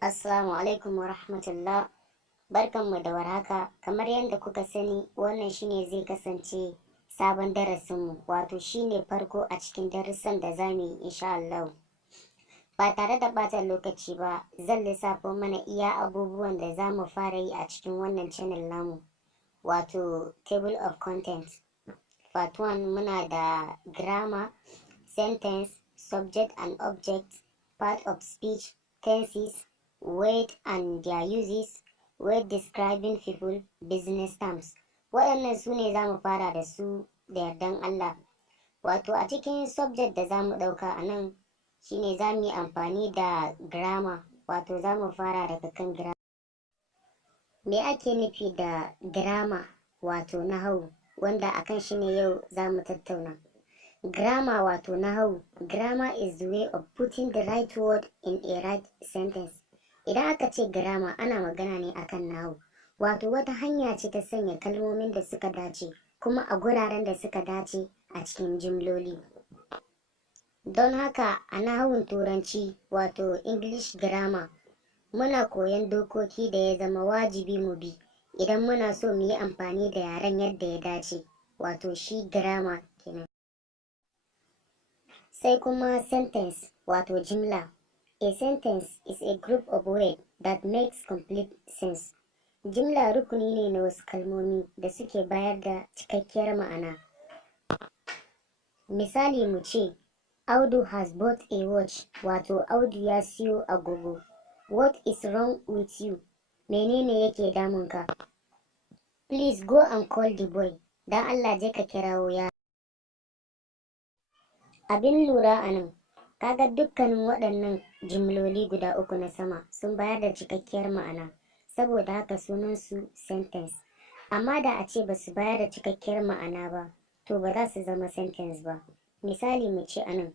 Assalamu alaikum wa rahmatullah. Barkanmu da warhaka. Kamar yadda kuka sani, wannan shine zai kasance sabon darasinmu, wato shine farko a cikin darussan da zamu yi insha Allah. Ba tare da ɓata lokaci ba, zan lissafo mana iya abubuwan da zamu fara yi a cikin wannan channel namu, wato table of contents. Part 1 muna da grammar, sentence, subject and object, part of speech, tenses, word and their uses, word describing people, business terms. Waɗannan su ne za mu fara da su da yardan Allah. Wato a cikin subject da za mu ɗauka a nan shine za mu yi amfani da grammar, wato za mu fara daga kan grammar. Me ake nufi da grammar, wato nahawu, wanda akan shi ne yau za mu tattauna. Grammar wato nahawu. Grammar is the way of putting the right word in a right sentence. Idan aka ce grammar ana magana ne akan nahawu, wato wata hanya ce ta sanya kalmomin da suka dace kuma a guraren da suka dace a cikin jimloli. Don haka a nahawun turanci, wato English grammar, muna koyon dokoki da ya zama wajibi mu bi idan muna so mu yi amfani da yaren yadda ya dace, wato shi grammar kenan. Sai kuma sentence, wato jimla. A sentence is a group of words that makes complete sense. Jimla rukuni ne na wasu kalmomi da suke bayar da cikakkiyar ma'ana. Misali mu ce, Audu has bought a watch, wato Audu ya siyo agogo. What is wrong with you? Menene yake damunka? Please go and call the boy. Dan Allah je ka kirawo yaro. Abin lura a nan, kaga dukkanin waɗannan jimloli guda uku na sama sun bayar da cikakkiyar ma'ana, saboda haka sunansu sentence. Amma da a ce ba su bayar da cikakkiyar ma'ana ba, to ba za su zama sentence ba. Misali mu ce a nan,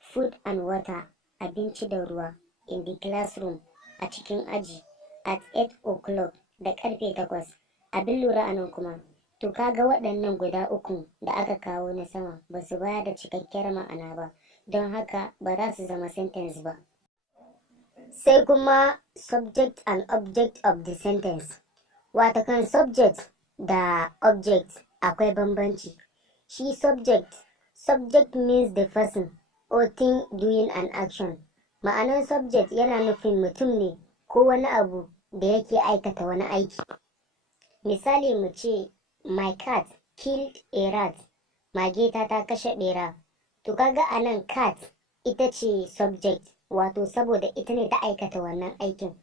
food and water, abinci da ruwa, in the classroom, a cikin aji, at 8 o'clock, da karfe 8. Abin lura a nan kuma, to kaga waɗannan guda uku da aka kawo na sama ba su bayar da cikakkiyar ma'ana ba, don haka ba za su zama sentence ba. Sai kuma subject and object of the sentence. Watakan subject da object akwai bambanci. Shi subject means the person or thing doing an action. Ma'anar subject yana nufin mutum ne ko wani abu da yake aikata wani aiki. Misali mu ce, my cat killed a rat. Mageta ta kashe ɓera. To kaga anan cat ita ce subject, wato saboda ita ne ta aikata wannan aikin.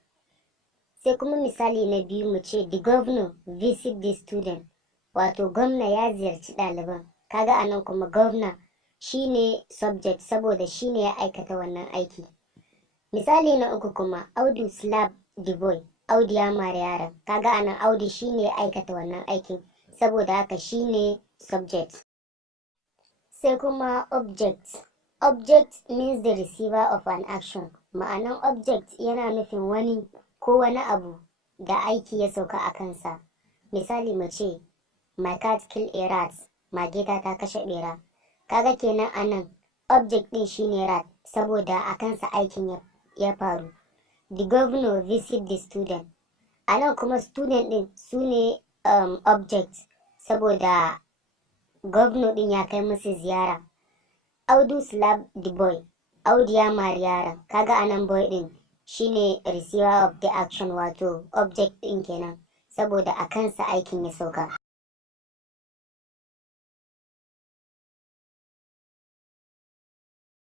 Sai kuma misali na biyu mu ce, the governor visit the student, wato gwamna ya ziyarci ɗaliban. Kaga anan kuma governor shine subject saboda shine ya aikata wannan aiki. Misali na uku kuma, Audu slap the boy, Audu ya mari yaron. Kaga anan Audu shine ya aikata wannan aikin, saboda haka shine subject. Sai kuma object. Object means the receiver of an action. Ma'anan object yana nufin wani ko wani abu da aiki ya sauka a kansa. Misali mu ce, my cat killed a rat. Mageta ta kashe ɓera. Kaga kenan anan object din shine rat, saboda a kansa aikin ya faru. The governor visit the student. Anan kuma student din su ne object, saboda governor din ya kai musu ziyara. Audu slap the boy. Audu ya mari yaron. Kaga anan boy din shine receiver of the action, wato object din kenan, saboda a kansa aikin ya sauka.